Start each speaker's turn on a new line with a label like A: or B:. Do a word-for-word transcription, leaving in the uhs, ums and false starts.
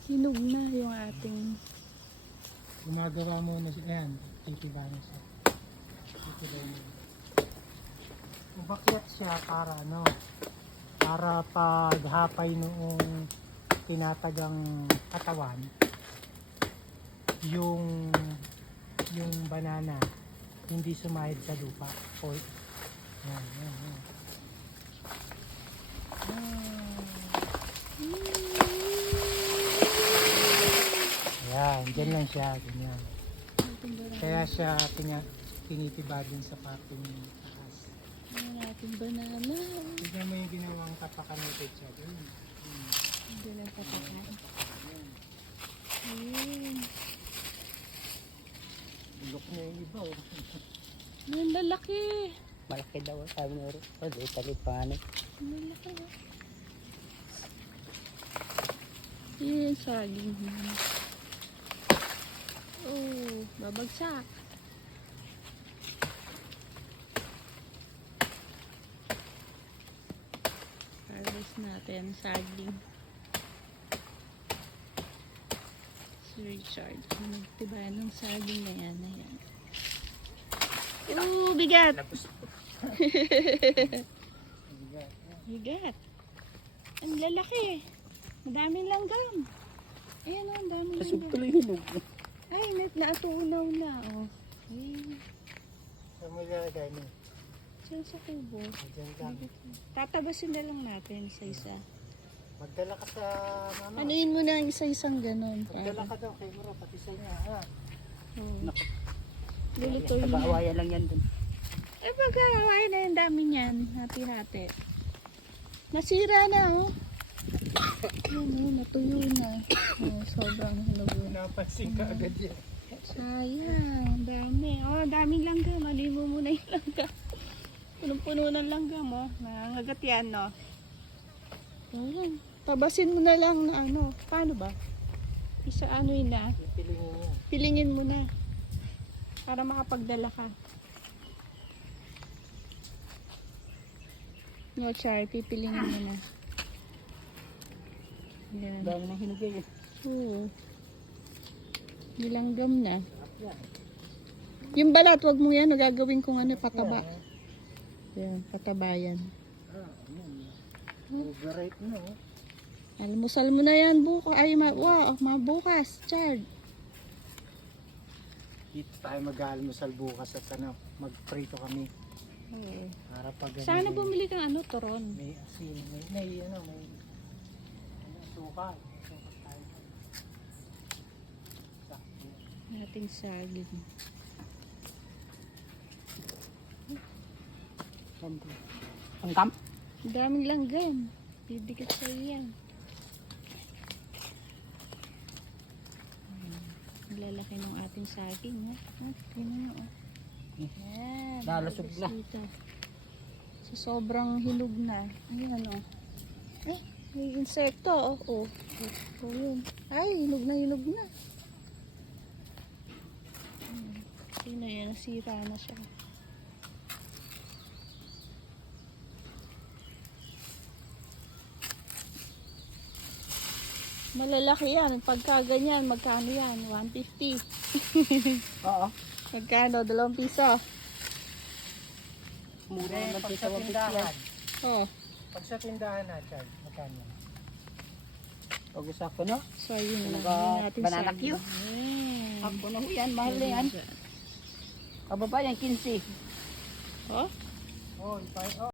A: Hinog na yung ating...
B: Gumagawa muna siya. Ayan, titiba na siya. Titiba na. Umakyat siya para ano, para paghapay noong tinatagang katawan, yung yung banana hindi sumahid sa lupa. O, yan, yan, yan. Yan, dyan lang siya, ganyan. Kaya siya pinya, tinitiba din sa parting taas.
A: Ayan ating banana.
B: Tignan mo yung ginawang tapakan ng pecha doon. Hmm.
A: Hindi lang patakain. Ayan.
B: Bulok na yung iba. Oh.
A: Ang lalaki.
C: Malaki daw sabi ni Oro. Oh, di talit pa nga.
A: Ang lalaki. Ayan, saging. Oh, babagsak. Harvest natin saging. Si Richard, nagtiba ng saging na yan. Ayan. Oh, bigat! Bigat. Ang lalaki. Madaming langgam. Ayan o, ang daming
C: Kasog
A: langgam.
C: tuloy hinog.
A: Ay, na- natunaw na. Oh. Ay,
B: Saan mo ilalagay mo?
A: dyan sa kubo.
B: Diyan lang.
A: Tatabasin na lang natin isa-isa.
B: Magdala ka sa ano?
A: Anuin mo na ang isa-isang ganun.
B: Magdala
A: Para.
B: ka daw kay Mura, pati sa niya. Ah.
A: Oh.
C: Naku.
A: Lulutuin na.
C: Nabaawayan lang yan dun.
A: Eh, pagkakaway na yung dami niyan. Hati-hati. Nasira na, oh. Ayan, oh, natuyo na. Oh, sobrang hinog na.
B: Napansin ka agad yan.
A: Sayang, dami. Oh, daming langgam. Anuin mo muna yung langgam. Punong-puno ng langgam, oh. Nangangagat yan, no? Ayan. Tabasin mo na lang na ano. Paano ba? Isa anuin na.
B: Pipilingin niya.
A: Pilingin mo na. Para makapagdala ka. No, Char. Pipilingin mo na. Ayan.
C: Dami ng hinog yan.
A: Oo. Nilanggam na. Yung balat, wag mo yan. Gagawin kong ano, pataba. Ayan, pataba yan.
B: Ah, ano? Overripe na, oh.
A: Almusal mo na yan bukas. Ay, ma wow, mabukas. Chard.
B: Dito tayo mag-almusal bukas at ano, magprito kami.
A: Oo.
B: Para pag ano,
A: Sana
B: may-
A: bumili kang ano, turon.
B: May asin, may, may ano, may ano, suka. Suka tayo. Sakto.
A: Nating saging.
C: Ang kam?
A: Ang daming langgam. Bibigit sa iyan. Ang lalaki ng ating saging. Ha? Ha? Tingnan mo. Oh. Ayan.
C: Nalusog na.
A: Bisita. So, sobrang hinog na. Ayan o. Eh, may insekto. Oh, oh. Oh, oh yun. Ay, hinog na, hinog na. Hmm. Sino yan? Nasira na siya. Malalaki yan. Pagka ganyan, magkano yan? one fifty.
C: Oo.
A: Magkano? Dalawang piso.
C: Mura
B: Eh,
C: naman
B: pag
C: dito
B: sa
C: ang
B: tindahan,
C: pizza.
A: Oh.
B: pag sa tindahan na, Chad, magkano?
C: Pag-usap ko no?
A: So, yun
C: Ano
A: lang.
C: ba?
A: Yun natin
C: Banana
A: saging.
C: Q?
A: Ayan.
C: Ako na ho yan. Mahal na yan. Kababa yan, quince.
A: Oh?
B: Oh, ipa- oh.